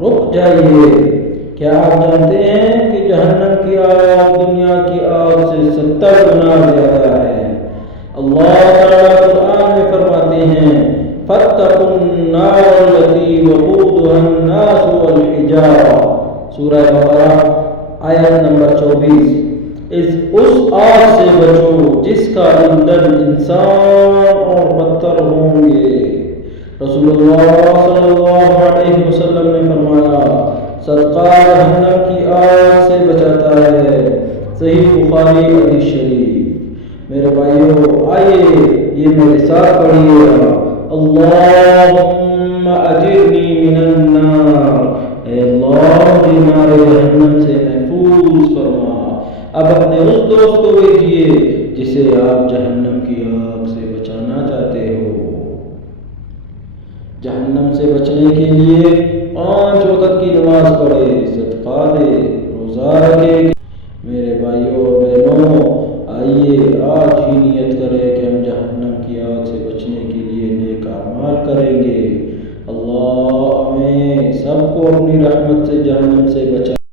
رک جائیے، کیا آپ جانتے ہیں کہ جہنم کی آگ دنیا کی آگ سے 70 گنا زیادہ ہے؟ اللہ تعالیٰ قرآن میں فرماتے ہیں فاتقوا النار التي وقودها الناس والحجارہ، سورہ بقرہ آیت نمبر 24۔ اس آگ سے بچو جس کا ایندھن انسان اور پتھر ہوں گے۔ رسول اللہ صلی اللہ علیہ وسلم نے فرمایا صدقہ جہنم کی آگ سے بچاتا ہے، صحیح بخاری حدیث شریف۔ میرے بھائیو آئیے یہ میرے ساتھ پڑھیے گا، اللہم اجرنی من النار، اے اللہ مجھے نار جہنم سے محفوظ فرما۔ اب اپنے اس دوست کو بھیجیے جسے آپ جہنم کی آگ سے بچانا چاہتے ہو۔ جہنم سے بچنے کے لیے 5 وقت کی نماز پڑھے، صدقہ دے، روزہ رکھے۔ میرے بھائیوں اور بہنوں آئیے آج ہی نیت کریں کہ ہم جہنم کی آگ سے بچنے کے لیے نیک اعمال کریں گے۔ اللہ ہمیں سب کو اپنی رحمت سے جہنم سے بچائے۔